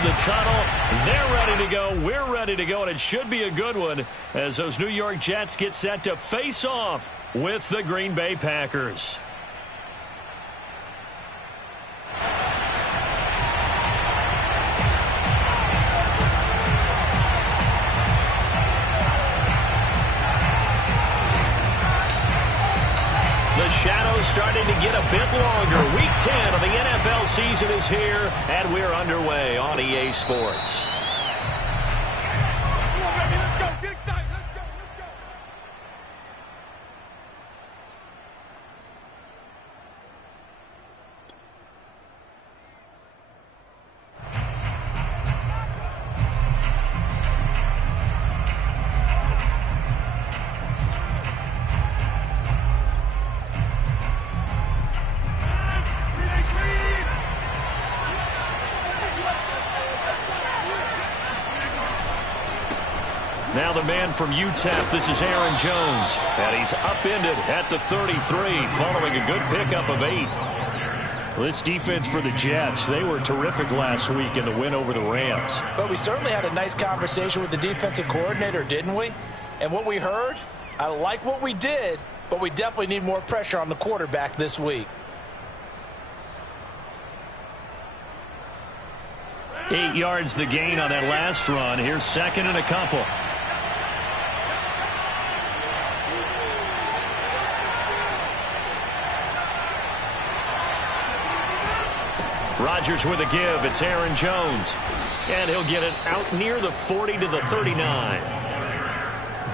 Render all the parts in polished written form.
of the tunnel. They're ready to go. We're ready to go, and it should be a good one as those New York Jets get set to face off with the Green Bay Packers. The shadow's starting to get a bit longer. Week 10 of the NFL season is here, and we're underway on EA Sports. Now the man from UTEP, this is Aaron Jones. And he's upended at the 33 following a good pickup of 8. This defense for the Jets, they were terrific last week in the win over the Rams. But we certainly had a nice conversation with the defensive coordinator, didn't we? And what we heard, I like what we did, but we definitely need more pressure on the quarterback this week. 8 yards the gain on that last run. Here's second and a couple. Rodgers with a give. It's Aaron Jones. And he'll get it out near the 40 to the 39.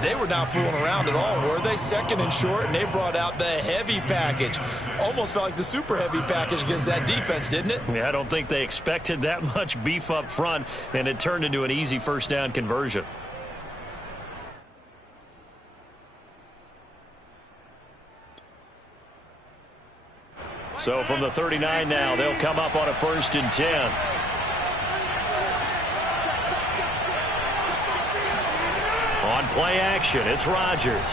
They were not fooling around at all, were they? Second and short, and they brought out the heavy package. Almost felt like the super heavy package against that defense, didn't it? Yeah, I don't think they expected that much beef up front, and it turned into an easy first down conversion. So from the 39 now, they'll come up on a 1st and 10. On play action, it's Rodgers.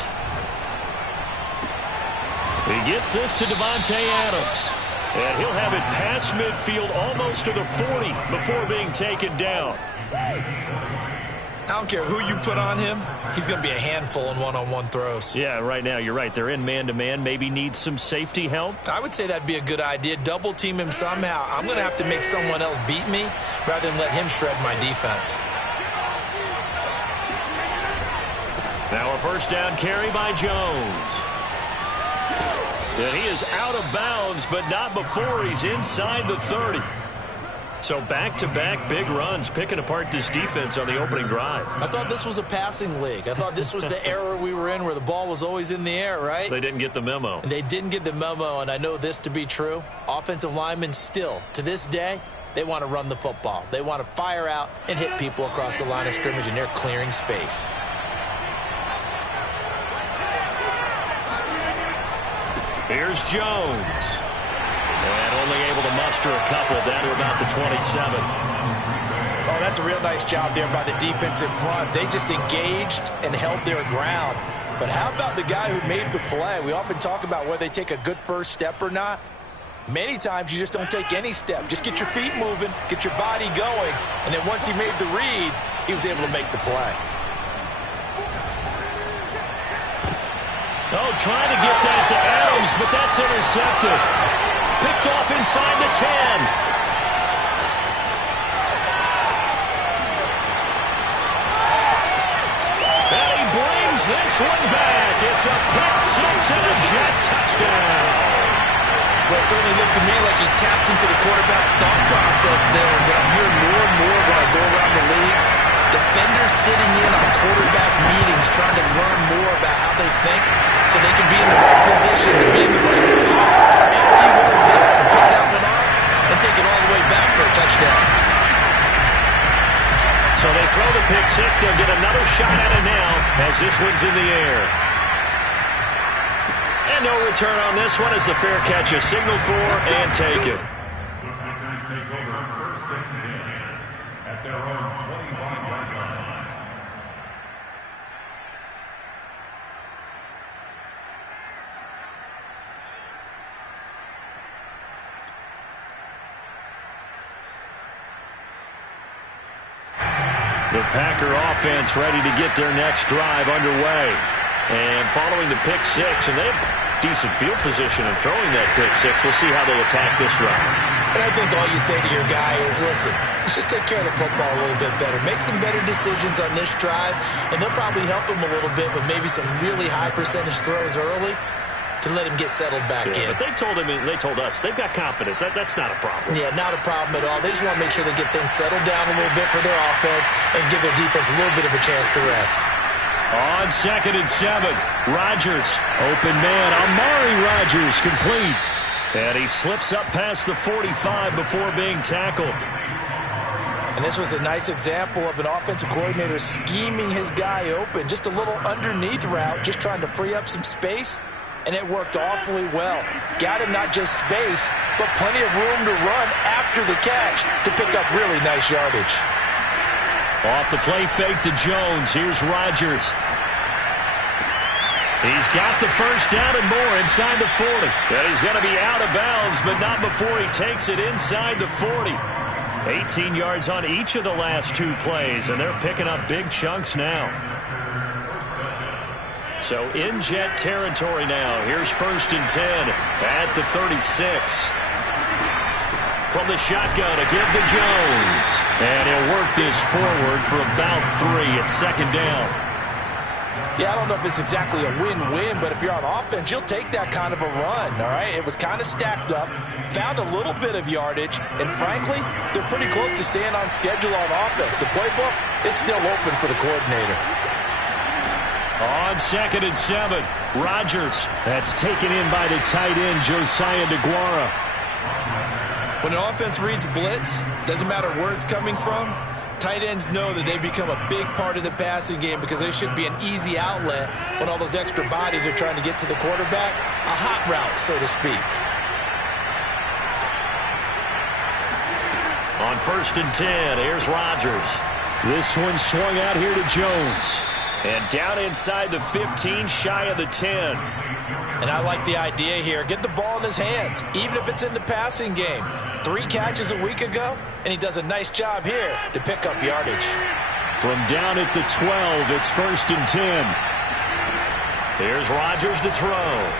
He gets this to Devontae Adams. And he'll have it past midfield almost to the 40 before being taken down. I don't care who you put on him. He's going to be a handful in one-on-one throws. Yeah, right now, you're right. They're in man-to-man. Maybe needs some safety help. I would say that'd be a good idea. Double team him somehow. I'm going to have to make someone else beat me rather than let him shred my defense. Now a first down carry by Jones. And he is out of bounds, but not before he's inside the 30. So back-to-back big runs, picking apart this defense on the opening drive. I thought this was a passing league. I thought this was the era we were in where the ball was always in the air, right? They didn't get the memo. And they didn't get the memo, and I know this to be true. Offensive linemen still, to this day, they want to run the football. They want to fire out and hit people across the line of scrimmage, and they're clearing space. Here's Jones. And only able to muster a couple down to about the 27. Oh, that's a real nice job there by the defensive front. They just engaged and held their ground. But how about the guy who made the play? We often talk about whether they take a good first step or not. Many times you just don't take any step. Just get your feet moving, get your body going, and then once he made the read, he was able to make the play. Oh, trying to get that to Adams, but that's intercepted. Picked off inside the 10. And he brings this one back. It's a pick six and a Jet touchdown. Well, it certainly looked to me like he tapped into the quarterback's thought process there. But I'm hearing more and more when I go around the league. Defenders sitting in on quarterback meetings trying to learn more about how they think so they can be in the right position to be in the right spot. As he was there to pick that one off and take it all the way back for a touchdown. So they throw the pick six. They'll get another shot at it now as this one's in the air. And no return on this one as the fair catch is signaled for and taken. The Packers take over 1st and 10 at their own 25-yard line. The Packer offense ready to get their next drive underway. And following the pick six, and they have decent field position in throwing that pick six. We'll see how they attack this run. And I think all you say to your guy is, listen, let's just take care of the football a little bit better. Make some better decisions on this drive, and they'll probably help him a little bit with maybe some really high percentage throws early to let him get settled back in. But they told us, they've got confidence. That's not a problem. Yeah, not a problem at all. They just want to make sure they get things settled down a little bit for their offense and give their defense a little bit of a chance to rest. On 2nd and 7, Rodgers, open man, Amari Rodgers, complete. And he slips up past the 45 before being tackled. And this was a nice example of an offensive coordinator scheming his guy open. Just a little underneath route, just trying to free up some space, and it worked awfully well. Got him not just space, but plenty of room to run after the catch to pick up really nice yardage. Off the play fake to Jones. Here's Rodgers. He's got the first down and more inside the 40. And he's going to be out of bounds, but not before he takes it inside the 40. 18 yards on each of the last 2 plays, and they're picking up big chunks now. So in jet territory now. Here's 1st and 10 at the 36. From the shotgun, a give to Jones. And he'll work this forward for about 3 at 2nd down. Yeah, I don't know if it's exactly a win-win, but if you're on offense, you'll take that kind of a run, all right? It was kind of stacked up, found a little bit of yardage, and frankly, they're pretty close to staying on schedule on offense. The playbook is still open for the coordinator. On 2nd and 7, Rodgers. That's taken in by the tight end, Josiah DeGuara. When an offense reads blitz, doesn't matter where it's coming from, tight ends know that they become a big part of the passing game because they should be an easy outlet when all those extra bodies are trying to get to the quarterback. A hot route, so to speak. On 1st and 10, here's Rodgers. This one swung out here to Jones. And down inside the 15, shy of the 10. And I like the idea here. Get the ball in his hands, even if it's in the passing game. 3 catches a week ago, and he does a nice job here to pick up yardage. From down at the 12, it's 1st and 10. Here's Rodgers to throw.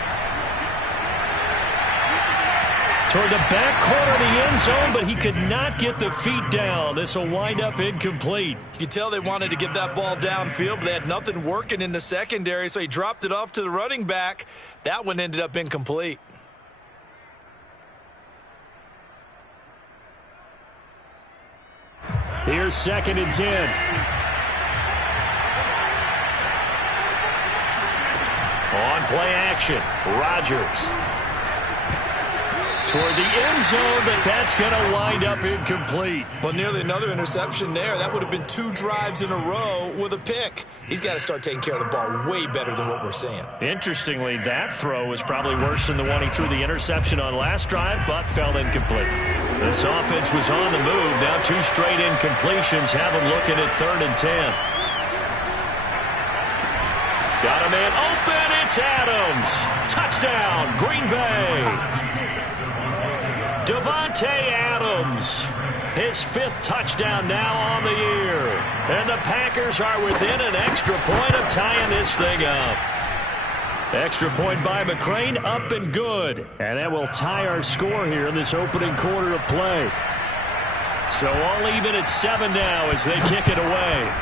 Toward the back corner of the end zone, but he could not get the feet down. This will wind up incomplete. You could tell they wanted to get that ball downfield, but they had nothing working in the secondary, so he dropped it off to the running back. That one ended up incomplete. Here's 2nd and 10. On play action, Rodgers. Toward the end zone, but that's going to wind up incomplete. Well, nearly another interception there. That would have been 2 drives in a row with a pick. He's got to start taking care of the ball way better than what we're seeing. Interestingly, that throw was probably worse than the one he threw the interception on last drive, but fell incomplete. This offense was on the move. Now 2 straight incompletions have him looking at 3rd and 10. Got a man open. It's Adams. Touchdown, Green Bay. Davante Adams, his 5th touchdown now on the year. And the Packers are within an extra point of tying this thing up. Extra point by McCrane, up and good. And that will tie our score here in this opening quarter of play. So all even at 7 now as they kick it away.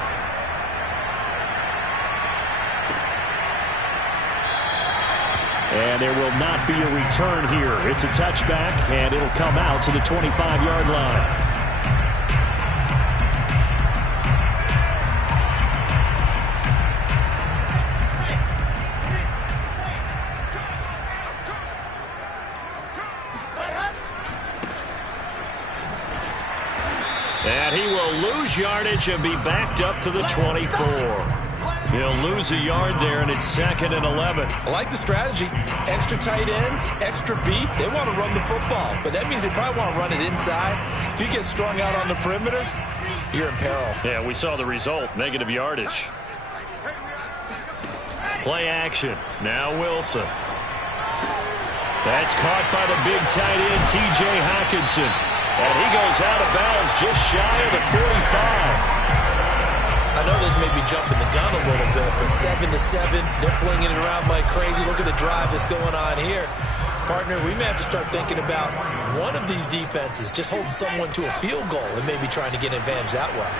And there will not be a return here. It's a touchback, and it'll come out to the 25-yard line. And he will lose yardage and be backed up to the 24. He'll lose a yard there, and it's 2nd and 11. I like the strategy. Extra tight ends, extra beef. They want to run the football, but that means they probably want to run it inside. If you get strung out on the perimeter, you're in peril. Yeah, we saw the result, negative yardage. Play action. Now Wilson. That's caught by the big tight end, T.J. Hockenson. And he goes out of bounds just shy of the 45. I know this may be jumping the gun a little bit, but 7-7, they're flinging it around like crazy. Look at the drive that's going on here. Partner, we may have to start thinking about one of these defenses just holding someone to a field goal and maybe trying to get an advantage that way.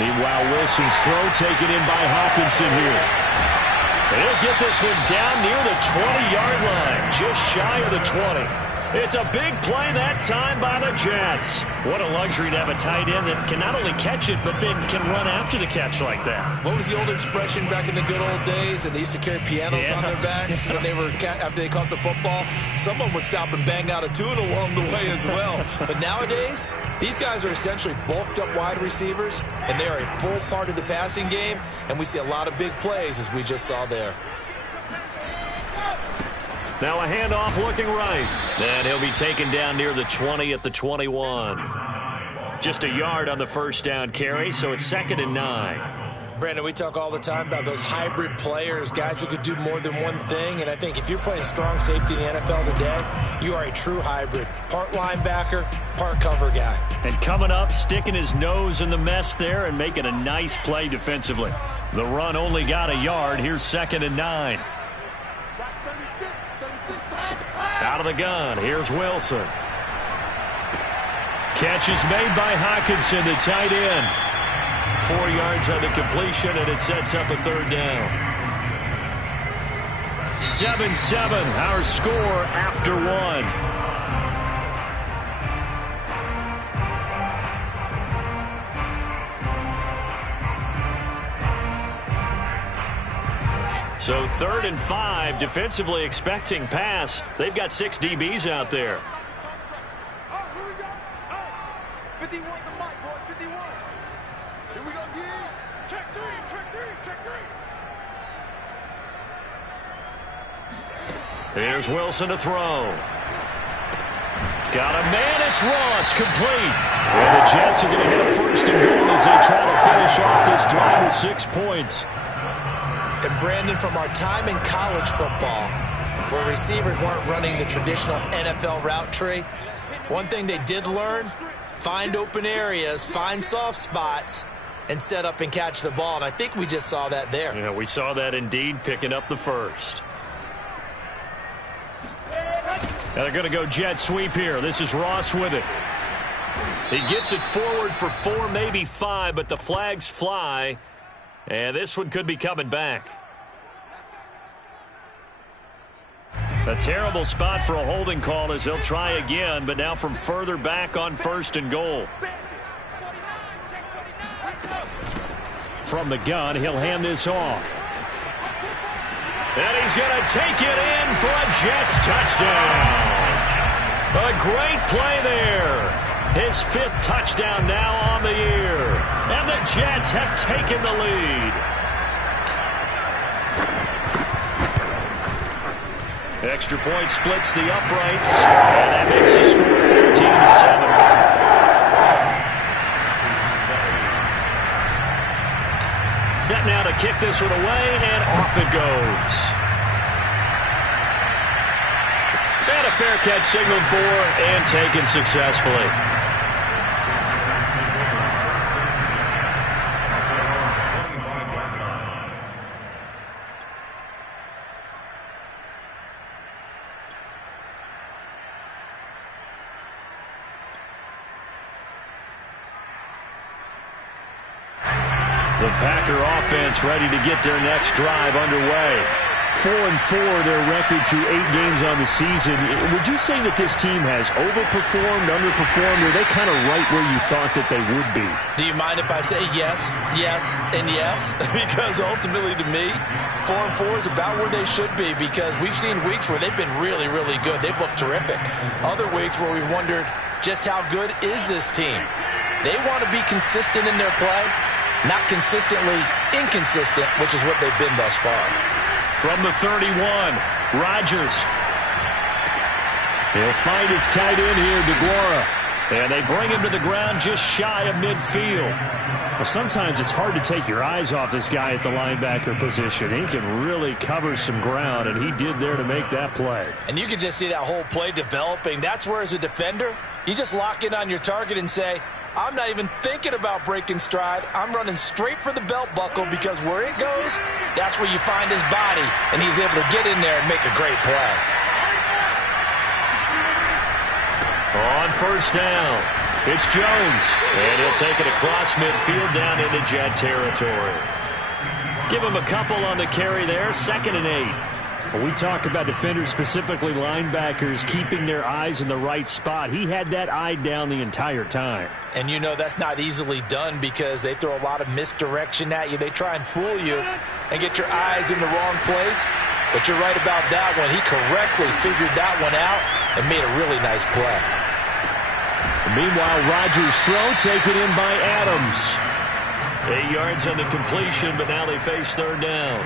Meanwhile, Wilson's throw taken in by Hawkinson here. And he'll get this one down near the 20-yard line, just shy of the 20. It's a big play that time by the Jets. What a luxury to have a tight end that can not only catch it, but then can run after the catch like that. What was the old expression back in the good old days? And they used to carry pianos on their backs when they were after they caught the football. Someone would stop and bang out a tune along the way as well. But nowadays, these guys are essentially bulked up wide receivers, and they are a full part of the passing game. And we see a lot of big plays, as we just saw there. Now a handoff looking right. And he'll be taken down near the 20 at the 21. Just a yard on the first down carry, so it's 2nd and 9. Brandon, we talk all the time about those hybrid players, guys who could do more than one thing. And I think if you're playing strong safety in the NFL today, you are a true hybrid. Part linebacker, part cover guy. And coming up, sticking his nose in the mess there and making a nice play defensively. The run only got a yard. Here's 2nd and 9. Out of the gun, here's Wilson. Catch is made by Hawkinson, the tight end. 4 yards on the completion, and it sets up a 3rd down. 7-7, our score after 1. So 3rd and 5, defensively expecting pass. They've got 6 DBs out there. Oh, here we go. Oh, 51 the mic, boys, 51. Here we go again. Check 3, check 3, check 3. Here's Wilson to throw. Got a man, it's Ross, complete. And the Jets are going to hit a 1st and goal as they try to finish off this drive with 6 points. And Brandon, from our time in college football, where receivers weren't running the traditional NFL route tree, one thing they did learn, find open areas, find soft spots, and set up and catch the ball. And I think we just saw that there. Yeah, we saw that indeed, picking up the 1st. Now they're going to go jet sweep here. This is Ross with it. He gets it forward for 4, maybe 5, but the flags fly. And this one could be coming back. A terrible spot for a holding call as they'll try again, but now from further back on 1st and goal. From the gun, he'll hand this off. And he's going to take it in for a Jets touchdown. A great play there. His 5th touchdown now on the year. And the Jets have taken the lead. Extra point splits the uprights. And that makes the score 14-7. Set now to kick this one away, and off it goes. And a fair catch signaled for and taken successfully. The Packer offense ready to get their next drive underway. 4-4, their record through 8 games on the season. Would you say that this team has overperformed, underperformed, or are they kind of right where you thought that they would be? Do you mind if I say yes, yes, and yes? Because ultimately to me, 4-4 is about where they should be, because we've seen weeks where they've been really, really good. They've looked terrific. Other weeks where we've wondered just how good is this team. They want to be consistent in their play, not consistently inconsistent, which is what they've been thus far. From the 31, Rodgers. He'll find his tight end here, DeGuara. And they bring him to the ground just shy of midfield. Well, sometimes it's hard to take your eyes off this guy at the linebacker position. He can really cover some ground, and he did there to make that play. And you can just see that whole play developing. That's where, as a defender, you just lock in on your target and say, I'm not even thinking about breaking stride. I'm running straight for the belt buckle because where it goes, that's where you find his body, and he's able to get in there and make a great play. On first down, it's Jones, and he'll take it across midfield down into Jet territory. Give him a couple on the carry there, 2nd and 8. When we talk about defenders, specifically linebackers, keeping their eyes in the right spot, he had that eye down the entire time. And you know that's not easily done because they throw a lot of misdirection at you. They try and fool you and get your eyes in the wrong place. But you're right about that one. He correctly figured that one out and made a really nice play. Meanwhile, Rodgers' throw taken in by Adams. 8 yards on the completion, but now they face 3rd down.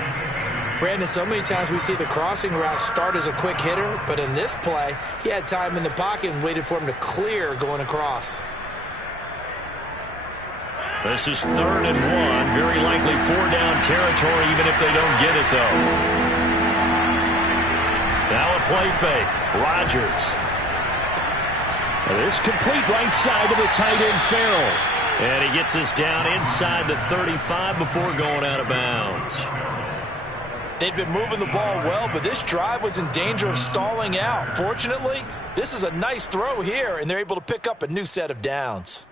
Brandon, so many times we see the crossing route start as a quick hitter, but in this play, he had time in the pocket and waited for him to clear going across. This is 3rd and 1. Very likely 4-down territory, even if they don't get it, though. Now a play fake. Rodgers. This complete right side of the tight end, Farrell. And he gets this down inside the 35 before going out of bounds. They'd been moving the ball well, but this drive was in danger of stalling out. Fortunately, this is a nice throw here, and they're able to pick up a new set of downs.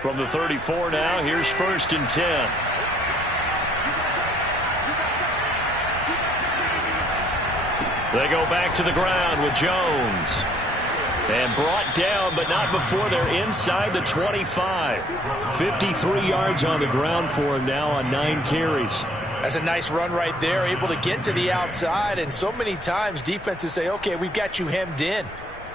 From the 34 now, here's 1st and 10. They go back to the ground with Jones. And brought down, but not before they're inside the 25. 53 yards on the ground for him now on 9 carries. That's a nice run right there, able to get to the outside. And so many times defenses say, okay, we've got you hemmed in.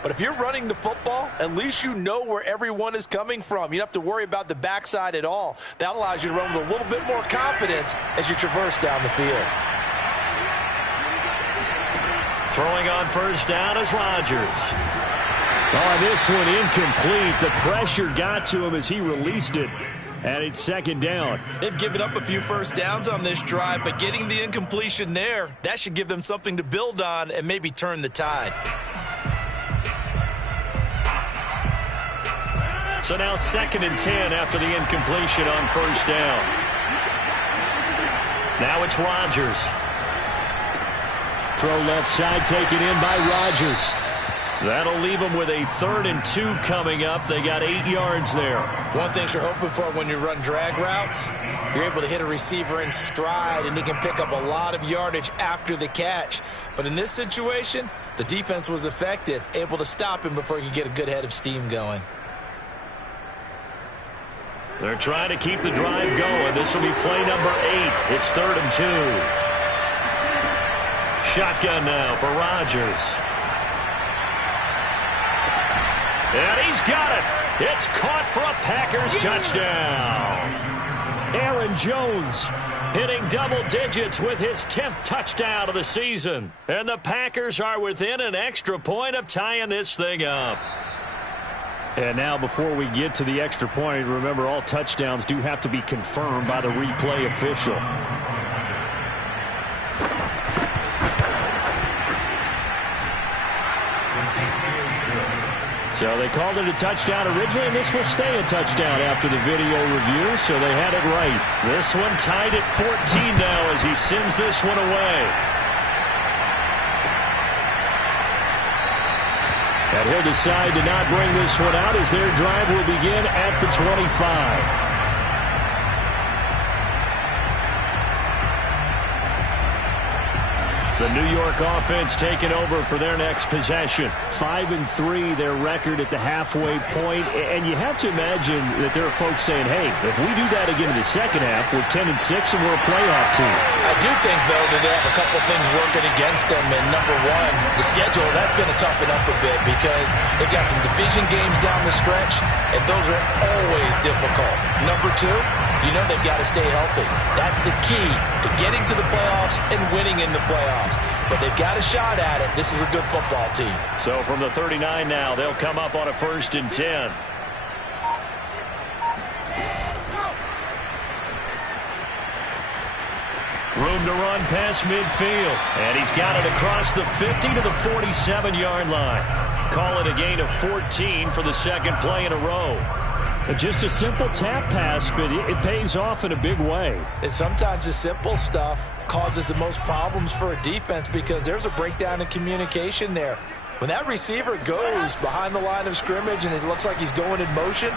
But if you're running the football, at least you know where everyone is coming from. You don't have to worry about the backside at all. That allows you to run with a little bit more confidence as you traverse down the field. Throwing on 1st down is Rodgers. Oh, this one incomplete. The pressure got to him as he released it. And it's 2nd down. They've given up a few 1st downs on this drive, but getting the incompletion there, that should give them something to build on and maybe turn the tide. So now 2nd and 10 after the incompletion on 1st down. Now it's Rodgers. Throw left side taken in by Rodgers. That'll leave them with a 3rd and 2 coming up. They got 8 yards there. One thing you're hoping for when you run drag routes, you're able to hit a receiver in stride, and he can pick up a lot of yardage after the catch. But in this situation, the defense was effective, able to stop him before he could get a good head of steam going. They're trying to keep the drive going. This will be play number 8. It's 3rd and 2. Shotgun now for Rodgers. And he's got it. It's caught for a Packers touchdown. Aaron Jones hitting double digits with his 10th touchdown of the season. And the Packers are within an extra point of tying this thing up. And now before we get to the extra point, remember all touchdowns do have to be confirmed by the replay official. So they called it a touchdown originally, and this will stay a touchdown after the video review, so they had it right. This one tied at 14 now as he sends this one away. And he'll decide to not bring this one out as their drive will begin at the 25. The New York offense taking over for their next possession. 5-3, their record at the halfway point. And you have to imagine that there are folks saying, hey, if we do that again in the second half, we're 10-6 and we're a playoff team. I do think, though, that they have a couple things working against them. And number one, the schedule, that's going to toughen up a bit because they've got some division games down the stretch, and those are always difficult. Number two, you know they've got to stay healthy. That's the key to getting to the playoffs and winning in the playoffs. But they've got a shot at it. This is a good football team. So from the 39 now, they'll come up on a 1st and 10. Room to run past midfield. And he's got it across the 50 to the 47-yard line. Call it a gain of 14 for the second play in a row. Just a simple tap pass, but it pays off in a big way. And sometimes the simple stuff causes the most problems for a defense because there's a breakdown in communication there. When that receiver goes behind the line of scrimmage and it looks like he's going in motion,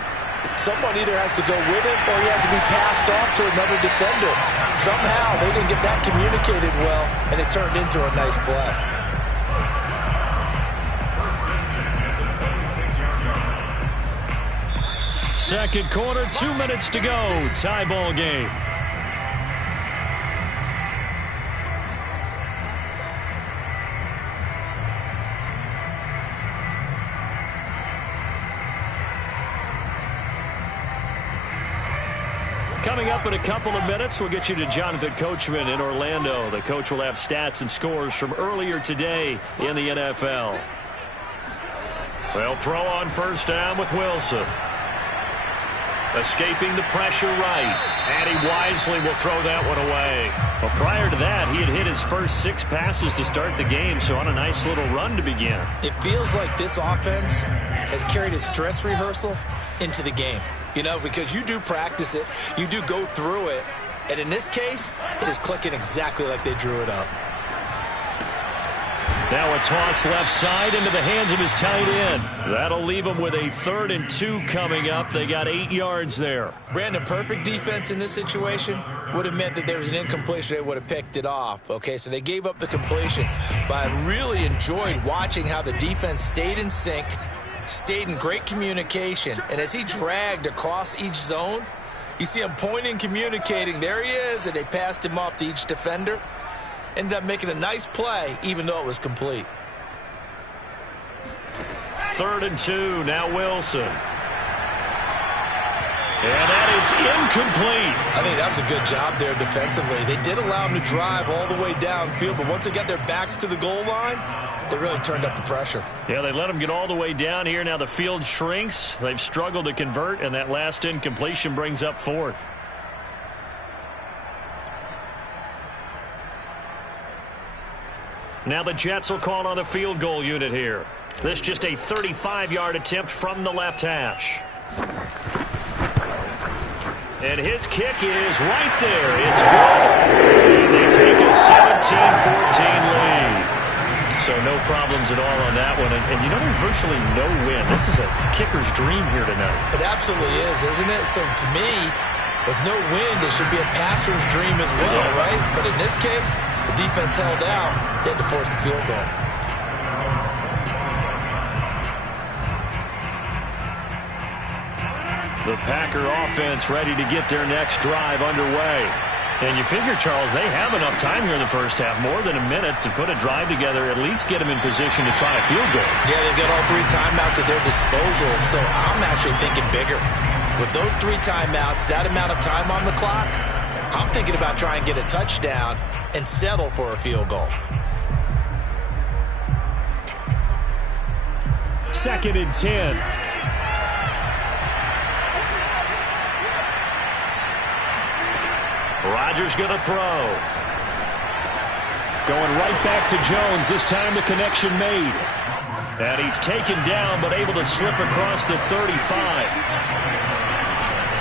someone either has to go with him or he has to be passed off to another defender. Somehow they didn't get that communicated well, and it turned into a nice play. Second quarter, 2 minutes to go. Tie ball game. Coming up in a couple of minutes, we'll get you to Jonathan Coachman in Orlando. The coach will have stats and scores from earlier today in the NFL. Well, throw on first down with Wilson. Escaping the pressure right. And he wisely will throw that one away. Well, prior to that, he had hit his first 6 passes to start the game, so on a nice little run to begin. It feels like this offense has carried its dress rehearsal into the game. You know, because you do practice it, you do go through it, and in this case, it is clicking exactly like they drew it up. Now a toss left side into the hands of his tight end. That'll leave him with a 3rd and 2 coming up. They got 8 yards there. Brandon, perfect defense in this situation would have meant that there was an incompletion. They would have picked it off. Okay, so they gave up the completion. But I really enjoyed watching how the defense stayed in sync, stayed in great communication, and as he dragged across each zone, you see him pointing, communicating. There he is, and they passed him off to each defender. Ended up making a nice play, even though it was complete. 3rd and 2, now Wilson. And that is incomplete. I think that was a good job there defensively. They did allow him to drive all the way downfield, but once they got their backs to the goal line, they really turned up the pressure. Yeah, they let him get all the way down here. Now the field shrinks. They've struggled to convert, and that last incompletion brings up 4th. Now the Jets will call on the field goal unit here. This just a 35-yard attempt from the left hash. And his kick is right there. It's good. And they take a 17-14 lead. So no problems at all on that one. And you know, there's virtually no win. This is a kicker's dream here tonight. It absolutely is, isn't it? So to me, with no win, it should be a passer's dream as well, right? But in this case, the defense held out. They had to force the field goal. The Packer offense ready to get their next drive underway. And you figure, Charles, they have enough time here in the first half, more than a minute, to put a drive together, at least get them in position to try a field goal. Yeah, they've got all 3 timeouts at their disposal, so I'm actually thinking bigger. With those 3 timeouts, that amount of time on the clock, I'm thinking about trying to get a touchdown and settle for a field goal. 2nd and 10. Rodgers going to throw. Going right back to Jones. This time the connection made. And he's taken down, but able to slip across the 35.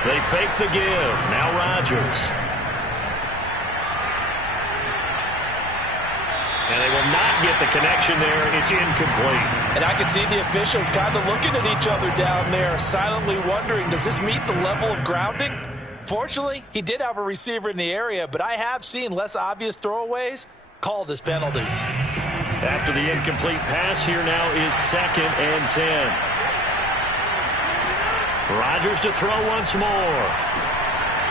They fake the give. Now Rodgers. And they will not get the connection there. It's incomplete. And I can see the officials kind of looking at each other down there, silently wondering, does this meet the level of grounding? Fortunately, he did have a receiver in the area, but I have seen less obvious throwaways called as penalties. After the incomplete pass, here now is 2nd and 10. Rodgers to throw once more.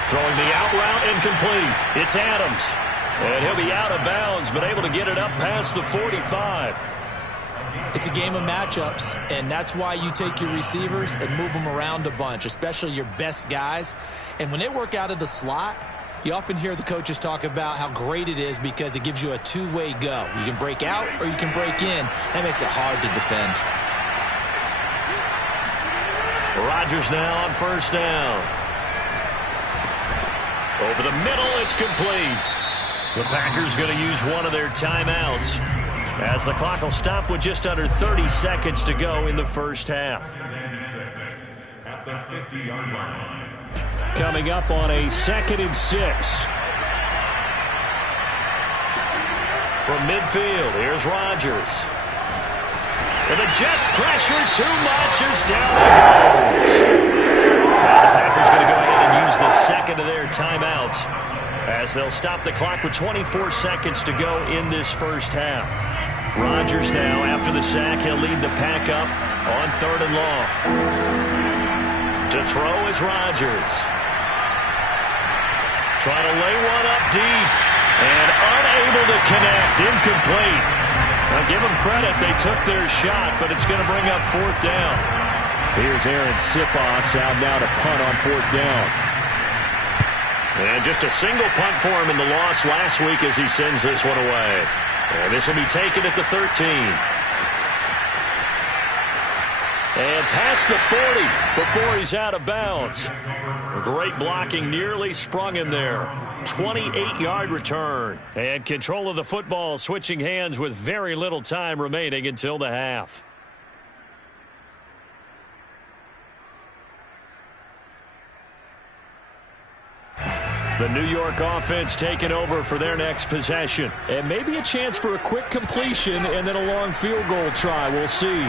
Throwing the out route incomplete. It's Adams. And he'll be out of bounds, but able to get it up past the 45. It's a game of matchups, and that's why you take your receivers and move them around a bunch, especially your best guys. And when they work out of the slot, you often hear the coaches talk about how great it is because it gives you a 2-way go. You can break out or you can break in. That makes it hard to defend. Rodgers now on first down. Over the middle, it's complete. The Packers going to use one of their timeouts as the clock will stop with just under 30 seconds to go in the first half. At the 50-yard line. Coming up on a 2nd and 6. From midfield, here's Rodgers. And the Jets pressure too much as down he goes. Now the Packers going to go ahead and use the second of their timeouts as they'll stop the clock with 24 seconds to go in this first half. Rodgers now, after the sack, he'll lead the pack up on 3rd and long. To throw is Rodgers. Trying to lay one up deep. And unable to connect. Incomplete. Now give them credit. They took their shot, but it's going to bring up 4th down. Here's Aaron Sipos out now to punt on 4th down. And just a single punt for him in the loss last week as he sends this one away. And this will be taken at the 13. And past the 40 before he's out of bounds. Great blocking, nearly sprung him there. 28-yard return. And control of the football switching hands with very little time remaining until the half. The New York offense taking over for their next possession. And maybe a chance for a quick completion and then a long field goal try. We'll see.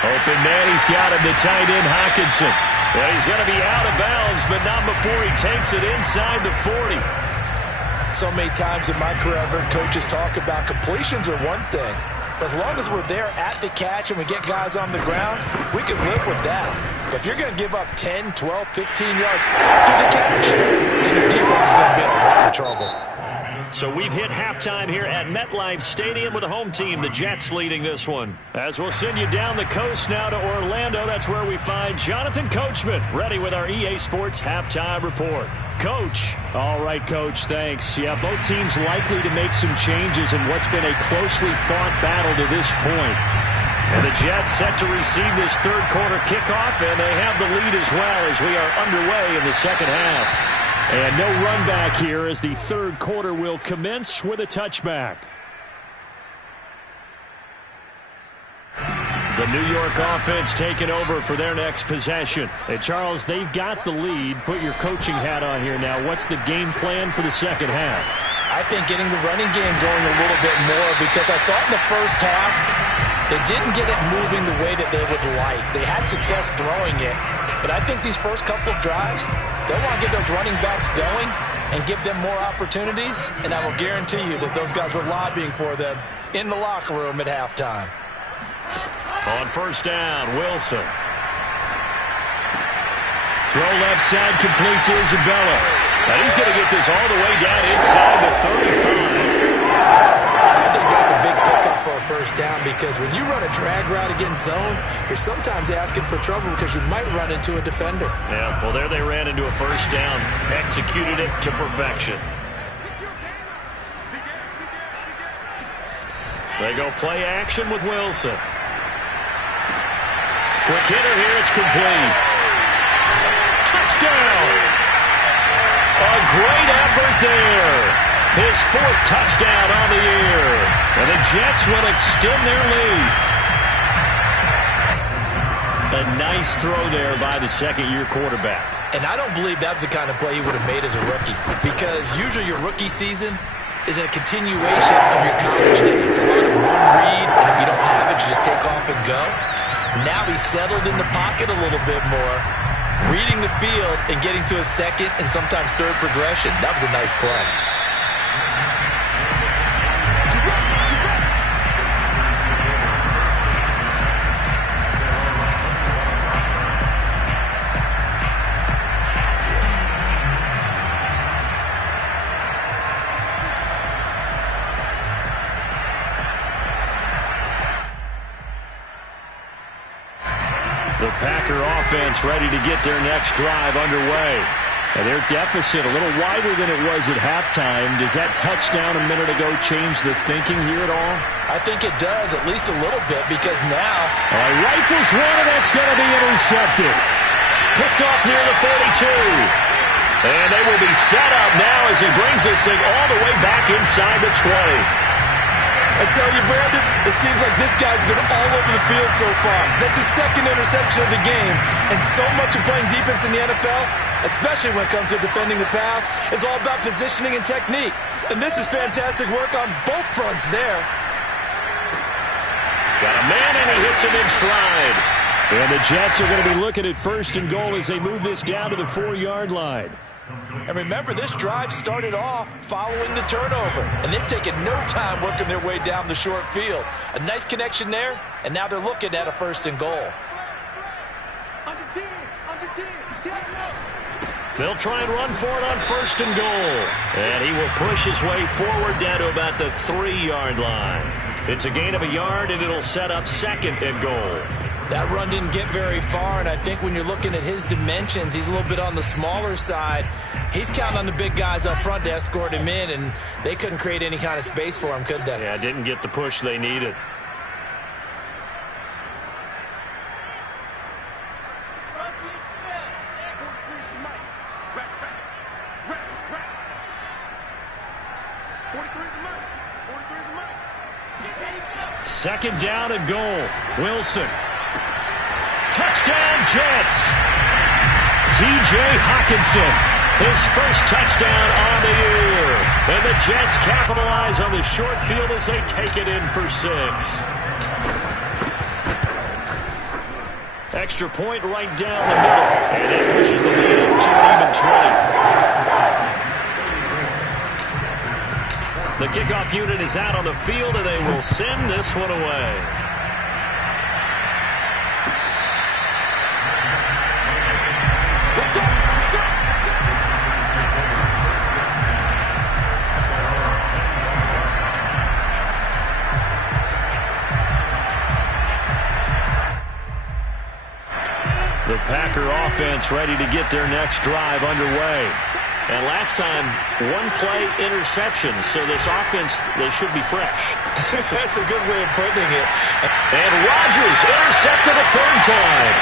Open man, he's got him, the tight end, Hockenson. Well, he's going to be out of bounds, but not before he takes it inside the 40. So many times in my career, I've heard coaches talk about completions are one thing. But as long as we're there at the catch and we get guys on the ground, we can live with that. But if you're going to give up 10, 12, 15 yards after the catch, then your defense is going to be in a lot of trouble. So we've hit halftime here at MetLife Stadium with the home team, the Jets, leading this one. As we'll send you down the coast now to Orlando, that's where we find Jonathan Coachman, ready with our EA Sports halftime report. Coach. All right, Coach, thanks. Yeah, both teams likely to make some changes in what's been a closely fought battle to this point. And the Jets set to receive this third quarter kickoff, and they have the lead as well as we are underway in the second half. And no run back here as the third quarter will commence with a touchback. The New York offense taking over for their next possession. And Charles, they've got the lead. Put your coaching hat on here now. What's the game plan for the second half? I think getting the running game going a little bit more, because I thought in the first half they didn't get it moving the way that they would like. They had success throwing it, but I think these first couple of drives, they'll want to get those running backs going and give them more opportunities, and I will guarantee you that those guys were lobbying for them in the locker room at halftime. On first down, Wilson. Throw left side, complete to Isabella. And he's going to get this all the way down inside the 35. I think that's a big pickup for a first down, because when you run a drag route against zone, you're sometimes asking for trouble because you might run into a defender. Yeah, well, there they ran into a first down. Executed it to perfection. They go play action with Wilson. Quick hitter here, it's complete. Touchdown! A great effort there. His 4th touchdown on the year. And the Jets will extend their lead. A nice throw there by the second-year quarterback. And I don't believe that was the kind of play he would have made as a rookie, because usually your rookie season is a continuation of your college days. A lot of one read, and if you don't have it, you just take off and go. Now he's settled in the pocket a little bit more, reading the field and getting to a second and sometimes third progression. That was a nice play. The Packer offense ready to get their next drive underway. And their deficit a little wider than it was at halftime. Does that touchdown a minute ago change the thinking here at all? I think it does, at least a little bit, because now rifles one, and that's going to be intercepted. Picked off near the 42. And they will be set up now as he brings this thing all the way back inside the 20. I tell you, Brandon, it seems like this guy's been all over the field so far. That's his second interception of the game. And so much of playing defense in the NFL, especially when it comes to defending the pass, is all about positioning and technique. And this is fantastic work on both fronts there. Got a man, and he hits him in stride. And the Jets are going to be looking at 1st and goal as they move this down to the 4-yard line. And remember, this drive started off following the turnover. And they've taken no time working their way down the short field. A nice connection there, and now they're looking at a 1st and goal. Under 10, They'll try and run for it on 1st and goal. And he will push his way forward down to about the 3-yard line. It's a gain of a yard, and it'll set up 2nd and goal. That run didn't get very far, and I think when you're looking at his dimensions, he's a little bit on the smaller side. He's counting on the big guys up front to escort him in, and they couldn't create any kind of space for him, could they? Yeah, didn't get the push they needed. Second down and goal. Wilson. Touchdown, Jets. T.J. Hockenson, his first touchdown on the year. And the Jets capitalize on the short field as they take it in for 6. Extra point right down the middle. And it pushes the lead up to an even 20. The kickoff unit is out on the field, and they will send this one away. The Packer offense ready to get their next drive underway. And last time, 1-play interception, so this offense, they should be fresh. That's a good way of putting it. And Rodgers intercepted a 3rd time.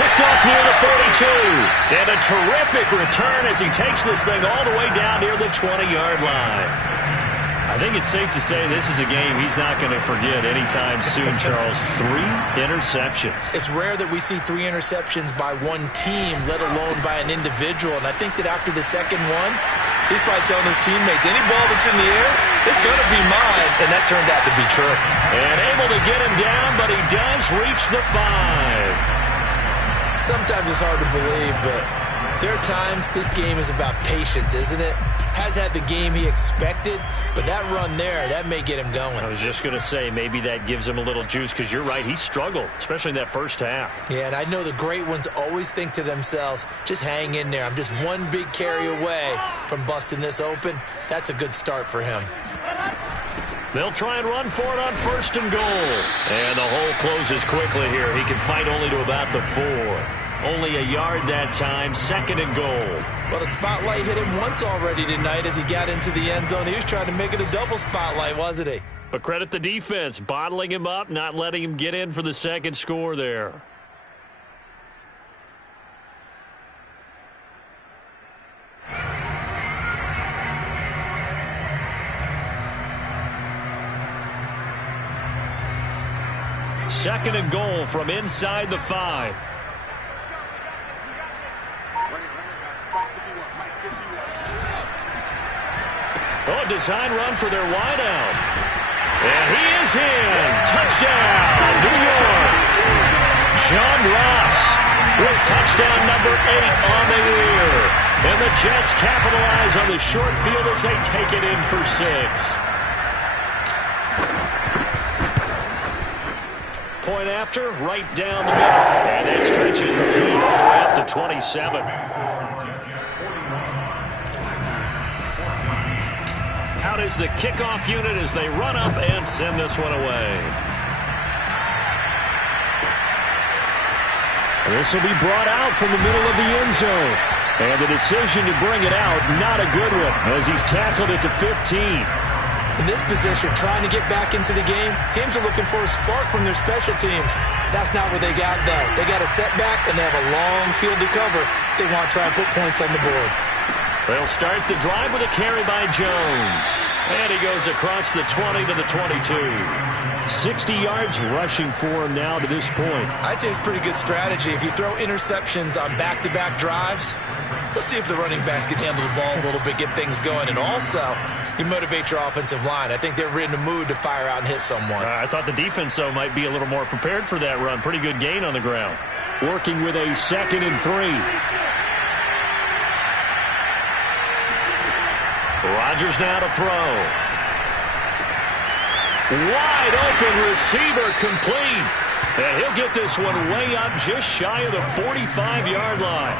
Picked off near the 42. And a terrific return as he takes this thing all the way down near the 20-yard line. I think it's safe to say this is a game he's not going to forget anytime soon, Charles. 3 interceptions. It's rare that we see 3 interceptions by one team, let alone by an individual. And I think that after the second one, he's probably telling his teammates, any ball that's in the air, it's going to be mine. And that turned out to be true. And able to get him down, but he does reach the 5. Sometimes it's hard to believe, but there are times this game is about patience, isn't it? Has had the game he expected, but that run there, that may get him going. I was just going to say, maybe that gives him a little juice, because you're right, he struggled, especially in that first half. Yeah, and I know the great ones always think to themselves, just hang in there. I'm just one big carry away from busting this open. That's a good start for him. They'll try and run for it on 1st and goal. And the hole closes quickly here. He can fight only to about the 4. Only a yard that time, 2nd and goal. Well, the spotlight hit him once already tonight as he got into the end zone. He was trying to make it a double spotlight, wasn't he? But credit the defense, bottling him up, not letting him get in for the 2nd score there. Second and goal from inside the 5. Oh, a design run for their wideout. And he is in. Touchdown, New York. John Ross with touchdown number 8 on the year. And the Jets capitalize on the short field as they take it in for 6. Point after, right down the middle. And that stretches the lead all the way up to 27. Out is the kickoff unit as they run up and send this one away. This will be brought out from the middle of the end zone. And the decision to bring it out, not a good one, as he's tackled at the 15. In this position, trying to get back into the game, teams are looking for a spark from their special teams. That's not what they got, though. They got a setback, and they have a long field to cover if they want to try and put points on the board. They'll start the drive with a carry by Jones. And he goes across the 20 to the 22. 60 yards rushing for him now to this point. I'd say it's pretty good strategy. If you throw interceptions on back-to-back drives, let's see if the running backs can handle the ball a little bit, get things going. And also, you motivate your offensive line. I think they're in the mood to fire out and hit someone. I thought the defense, though, might be a little more prepared for that run. Pretty good gain on the ground. Working with a 2nd and 3. Rodgers now to throw. Wide open receiver complete. And he'll get this one way up just shy of the 45-yard line.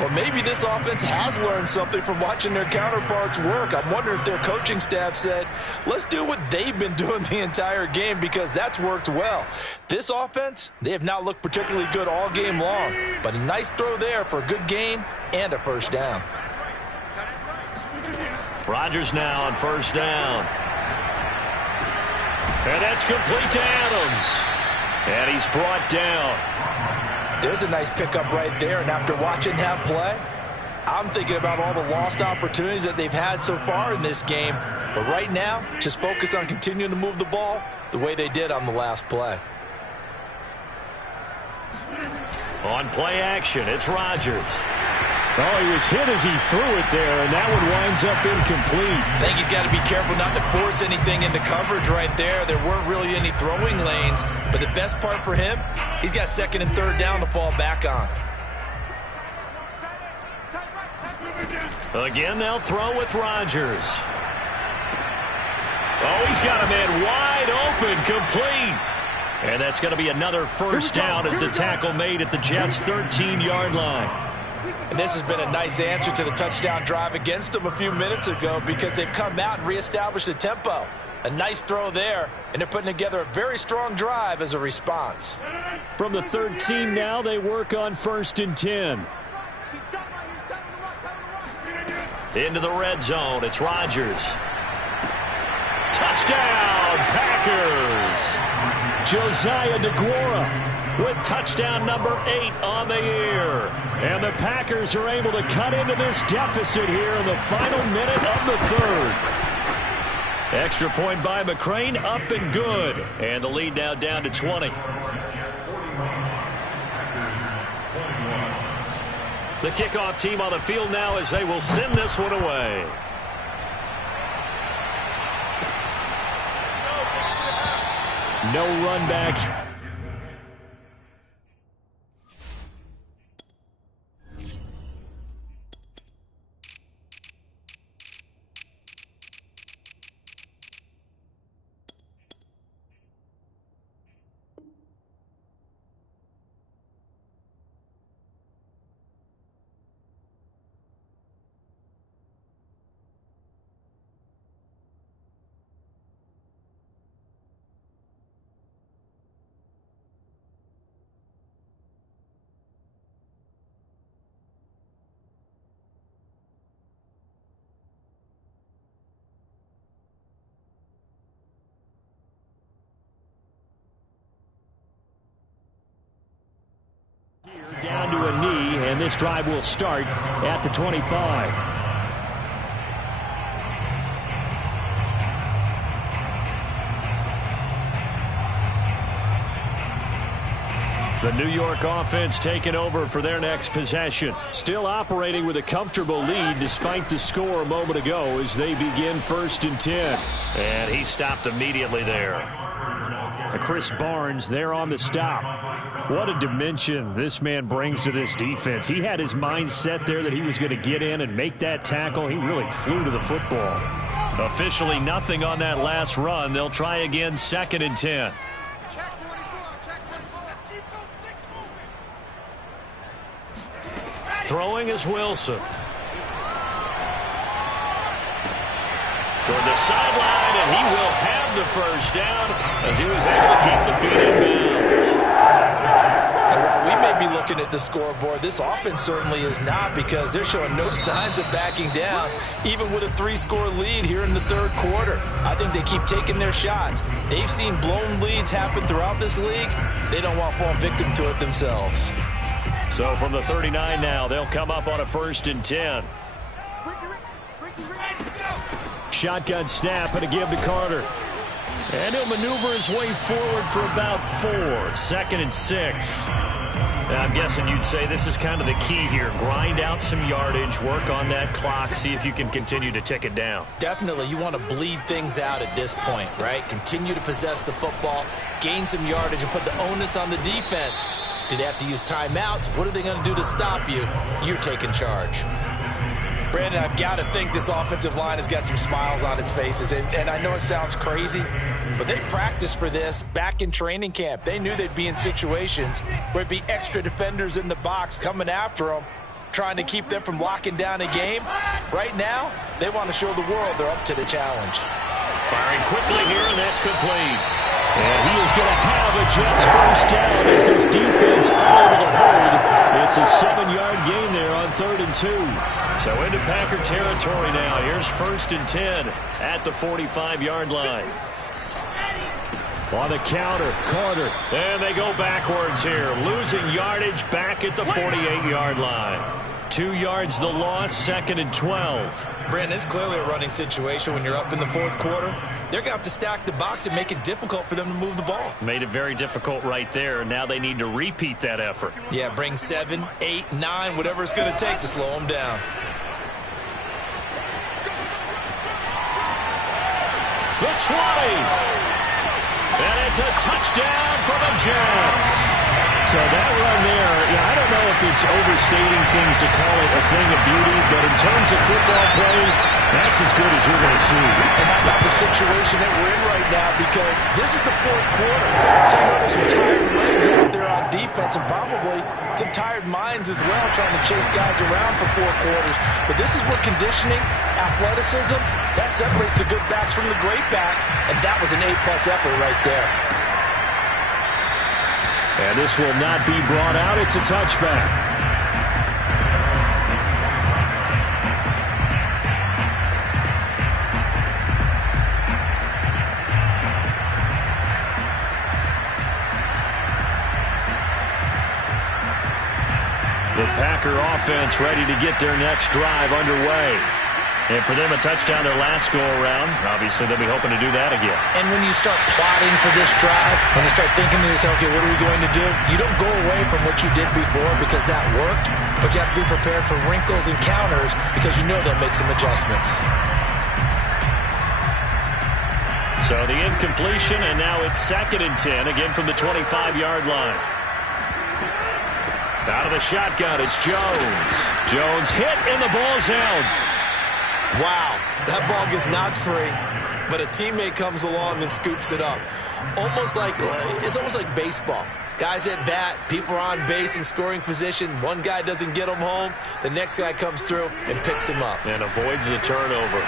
Well, maybe this offense has learned something from watching their counterparts work. I'm wondering if their coaching staff said, let's do what they've been doing the entire game, because that's worked well. This offense, they have not looked particularly good all game long, but a nice throw there for a good gain and a first down. Rodgers now on first down. And that's complete to Adams. And he's brought down. There's a nice pickup right there, and after watching that play, I'm thinking about all the lost opportunities that they've had so far in this game. But right now, just focus on continuing to move the ball the way they did on the last play. On play action, it's Rodgers. Oh, he was hit as he threw it there, and that one winds up incomplete. I think he's got to be careful not to force anything into coverage right there. There weren't really any throwing lanes, but the best part for him, he's got 2nd and 3rd down to fall back on. Again, they'll throw with Rodgers. Oh, he's got a man wide open, complete. And that's going to be another first down as the tackle made at the Jets' 13-yard line. And this has been a nice answer to the touchdown drive against them a few minutes ago, because they've come out and reestablished the tempo. A nice throw there, and they're putting together a very strong drive as a response. From the 13 now, they work on 1st and 10. Into the red zone, it's Rodgers. Touchdown, Packers! Josiah DeGuara with touchdown number 8 on the year. And the Packers are able to cut into this deficit here in the final minute of the 3rd. Extra point by McCrane, up and good. And the lead now down to 20. The kickoff team on the field now as they will send this one away. No run back. Down to a knee, and this drive will start at the 25. The New York offense taking over for their next possession. Still operating with a comfortable lead despite the score a moment ago as they begin 1st and 10. And he stopped immediately there. Chris Barnes there on the stop. What a dimension this man brings to this defense. He had his mind set there that he was going to get in and make that tackle. He really flew to the football. Officially nothing on that last run. They'll try again, 2nd and 10. Throwing is Wilson. Toward the sideline, and he will have the first down as he was able to keep the feet in bounds. And while we may be looking at the scoreboard, this offense certainly is not, because they're showing no signs of backing down, even with a 3-score lead here in the third quarter. I think they keep taking their shots. They've seen blown leads happen throughout this league. They don't want to fall victim to it themselves. So from the 39 now, they'll come up on a 1st and 10. Shotgun snap and a give to Carter. And he'll maneuver his way forward for about 4. 2nd and 6. Now, I'm guessing you'd say this is kind of the key here. Grind out some yardage, work on that clock, see if you can continue to tick it down. Definitely, you want to bleed things out at this point, right? Continue to possess the football, gain some yardage, and put the onus on the defense. Do they have to use timeouts? What are they going to do to stop you? You're taking charge. Brandon, I've got to think this offensive line has got some smiles on its faces. And I know it sounds crazy, but they practiced for this back in training camp. They knew they'd be in situations where it'd be extra defenders in the box coming after them, trying to keep them from locking down a game. Right now, they want to show the world they're up to the challenge. Firing quickly here, and that's complete. And he is going to have a Jets first down as this defense unable to hold. It's a 7-yard gain there on 3rd and 2. So into Packer territory now. Here's 1st and 10 at the 45-yard line. On the counter, Carter. And they go backwards here, losing yardage back at the 48-yard line. 2 yards the loss, 2nd and 12. Brandon, it's clearly a running situation when you're up in the 4th quarter. They're going to have to stack the box and make it difficult for them to move the ball. Made it very difficult right there. Now they need to repeat that effort. Yeah, bring 7, 8, 9, whatever it's going to take to slow them down. The 20. And it's a touchdown for the Jets. So that run there, I don't know if it's overstating things to call it a thing of beauty, but in terms of football plays, that's as good as you're going to see. And how about the situation that we're in right now, because this is the 4th quarter. So you know there's some tired legs out there on defense, and probably some tired minds as well, trying to chase guys around for 4 quarters. But this is where conditioning, athleticism, that separates the good backs from the great backs, and that was an A-plus effort right there. And this will not be brought out. It's a touchback. The Packer offense ready to get their next drive underway. And for them, a touchdown their last go-around. Obviously, they'll be hoping to do that again. And when you start plotting for this drive, when you start thinking to yourself, okay, what are we going to do? You don't go away from what you did before because that worked, but you have to be prepared for wrinkles and counters because you know they'll make some adjustments. So the incompletion, and now it's 2nd and 10, again from the 25-yard line. Out of the shotgun, it's Jones. Jones hit, and the ball's out. Wow, that ball gets knocked free, but a teammate comes along and scoops it up. It's almost like baseball. Guys at bat, people are on base in scoring position. One guy doesn't get him home. The next guy comes through and picks him up. And avoids the turnover.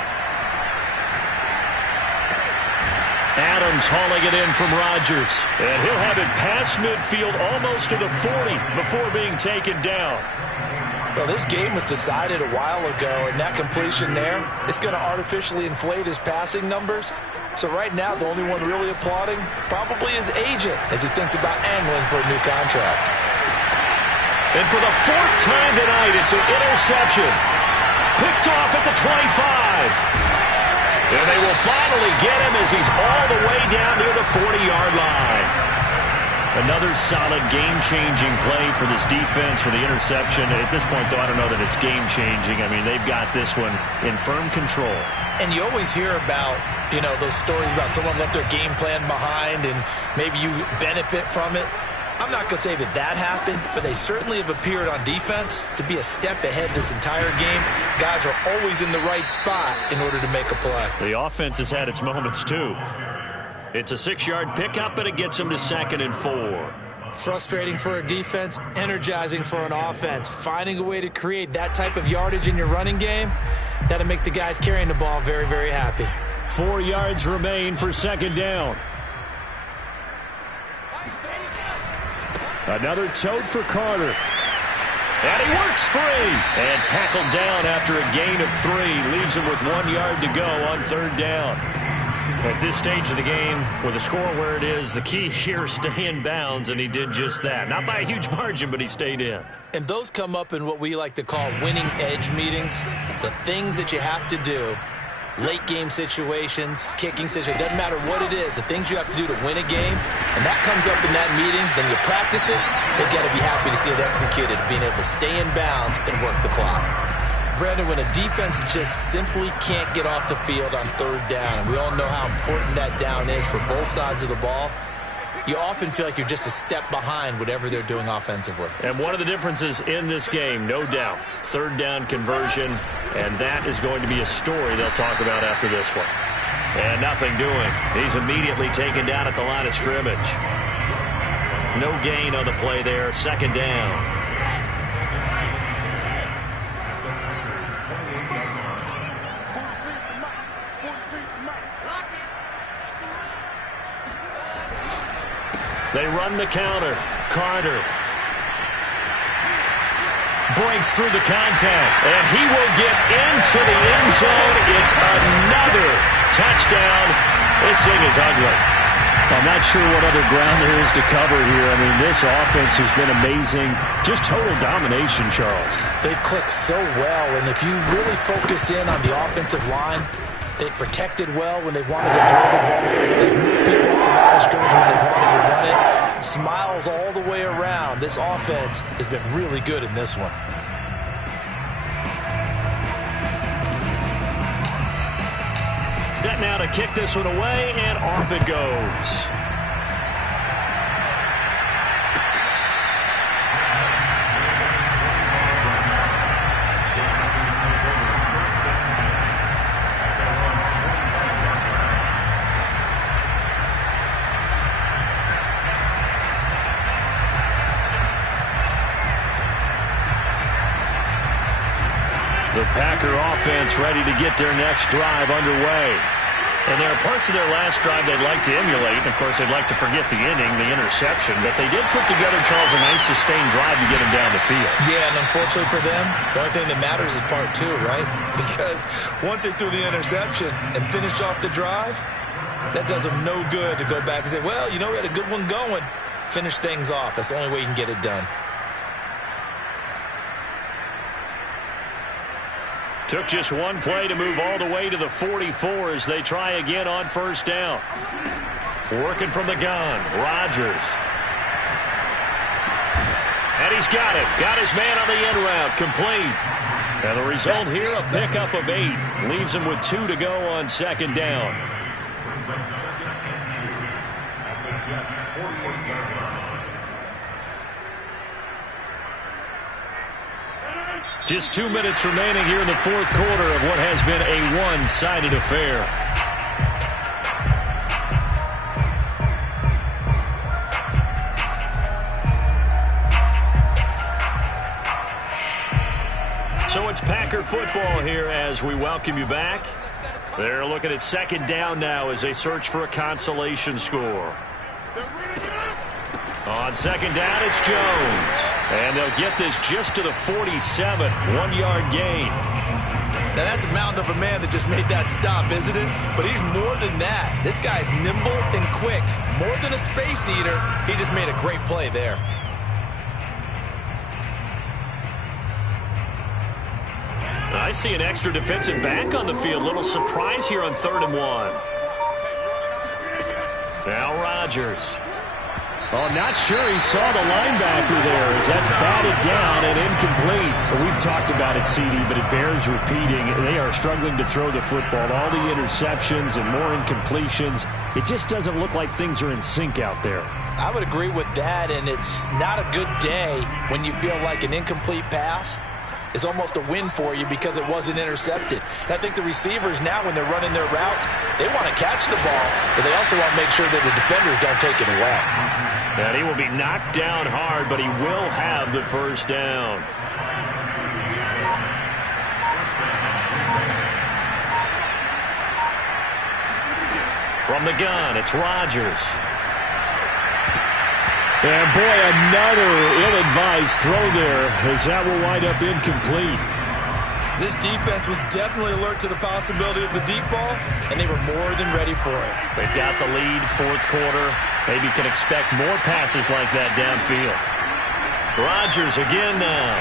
Adams hauling it in from Rodgers. And he'll have it past midfield almost to the 40 before being taken down. Well, this game was decided a while ago, and that completion there, it's going to artificially inflate his passing numbers. So right now, the only one really applauding probably his agent as he thinks about angling for a new contract. And for the 4th time tonight, it's an interception. Picked off at the 25. And they will finally get him as he's all the way down near the 40-yard line. Another solid game-changing play for this defense for the interception. At this point, though, I don't know that it's game-changing. I mean, they've got this one in firm control. And you always hear about, those stories about someone left their game plan behind and maybe you benefit from it. I'm not going to say that happened, but they certainly have appeared on defense to be a step ahead this entire game. Guys are always in the right spot in order to make a play. The offense has had its moments, too. It's a 6-yard pickup, and it gets them to 2nd and 4. Frustrating for a defense, energizing for an offense. Finding a way to create that type of yardage in your running game, that'll make the guys carrying the ball very, very happy. 4 yards remain for 2nd down. Another tote for Carter. And he works free. And tackled down after a gain of 3. Leaves him with 1 yard to go on 3rd down. At this stage of the game, with the score where it is, the key here is stay in bounds, and he did just that. Not by a huge margin, but he stayed in. And those come up in what we like to call winning edge meetings. The things that you have to do, late game situations, kicking situations, doesn't matter what it is, the things you have to do to win a game, and that comes up in that meeting, then you practice it, you've got to be happy to see it executed, being able to stay in bounds and work the clock. Brandon, when a defense just simply can't get off the field on 3rd down, and we all know how important that down is for both sides of the ball, you often feel like you're just a step behind whatever they're doing offensively. And one of the differences in this game, no doubt, 3rd down conversion, and that is going to be a story they'll talk about after this one. And nothing doing. He's immediately taken down at the line of scrimmage. No gain on the play there, 2nd down. They run the counter. Carter breaks through the contact, and he will get into the end zone. It's another touchdown. This thing is ugly. I'm not sure what other ground there is to cover here. I mean, this offense has been amazing. Just total domination, Charles. They've clicked so well, and if you really focus in on the offensive line, they've protected well when they wanted to throw the ball. They've moved people from out of scrimmage when they wanted to run it. Smiles all the way around. This offense has been really good in this one. Set now to kick this one away, and off it goes. The Packer offense ready to get their next drive underway. And there are parts of their last drive they'd like to emulate. Of course, they'd like to forget the inning, the interception. But they did put together, Charles, a nice sustained drive to get them down the field. Yeah, and unfortunately for them, the only thing that matters is part 2, right? Because once they threw the interception and finished off the drive, that does them no good to go back and say, well, you know, we had a good one going. Finish things off. That's the only way you can get it done. Took just one play to move all the way to the 44 as they try again on 1st down. Working from the gun, Rodgers. And he's got it. Got his man on the end route, complete. And the result here, a pickup of 8. Leaves him with 2 to go on 2nd down. Brings up 2nd and 2 at the Jets' 48-yard line. Just 2 minutes remaining here in the 4th quarter of what has been a one-sided affair. So it's Packer football here as we welcome you back. They're looking at 2nd down now as they search for a consolation score. On 2nd down, it's Jones. And they'll get this just to the 47. 1-yard gain. Now, that's a mountain of a man that just made that stop, isn't it? But he's more than that. This guy's nimble and quick. More than a space eater. He just made a great play there. I see an extra defensive back on the field. Little surprise here on 3rd and 1. Now Rodgers. Oh, not sure he saw the linebacker there as that's batted down and incomplete. We've talked about it, CD, but it bears repeating. They are struggling to throw the football. All the interceptions and more incompletions. It just doesn't look like things are in sync out there. I would agree with that, and it's not a good day when you feel like an incomplete pass is almost a win for you because it wasn't intercepted. And I think the receivers now, when they're running their routes, they want to catch the ball, but they also want to make sure that the defenders don't take it away. And he will be knocked down hard, but he will have the 1st down. From the gun, it's Rodgers. And boy, another ill-advised throw there as that will wind up incomplete. This defense was definitely alert to the possibility of the deep ball, and they were more than ready for it. They've got the lead, fourth quarter. Maybe can expect more passes like that downfield. Rodgers again now.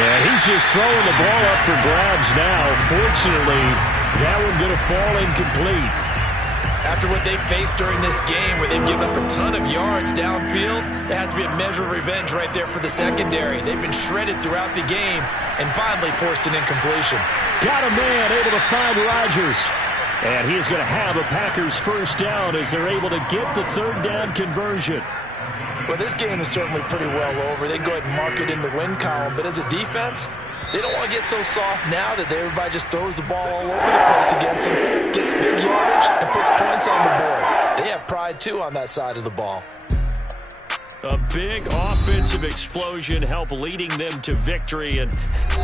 Yeah, he's just throwing the ball up for grabs now. Fortunately, that one going to fall incomplete. After what they faced during this game where they've given up a ton of yards downfield, there has to be a measure of revenge right there for the secondary. They've been shredded throughout the game and finally forced an incompletion. Got a man able to find Rodgers. And he is going to have a Packers first down as they're able to get the third down conversion. Well, this game is certainly pretty well over. They go ahead and mark it in the win column. But as a defense, they don't want to get so soft now that everybody just throws the ball all over the place against them, gets big yardage, and puts points on the board. They have pride, too, on that side of the ball. A big offensive explosion helped leading them to victory. And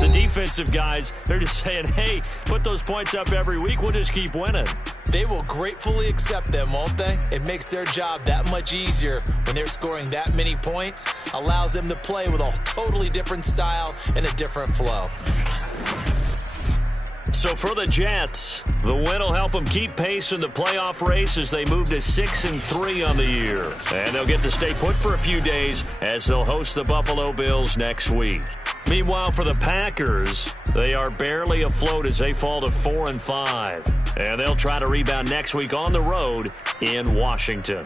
the defensive guys, they're just saying, hey, put those points up every week. We'll just keep winning. They will gratefully accept them, won't they? It makes their job that much easier when they're scoring that many points. Allows them to play with a totally different style and a different flow. So for the Jets, the win will help them keep pace in the playoff race as they move to 6-3 on the year. And they'll get to stay put for a few days as they'll host the Buffalo Bills next week. Meanwhile, for the Packers, they are barely afloat as they fall to 4-5. And they'll try to rebound next week on the road in Washington.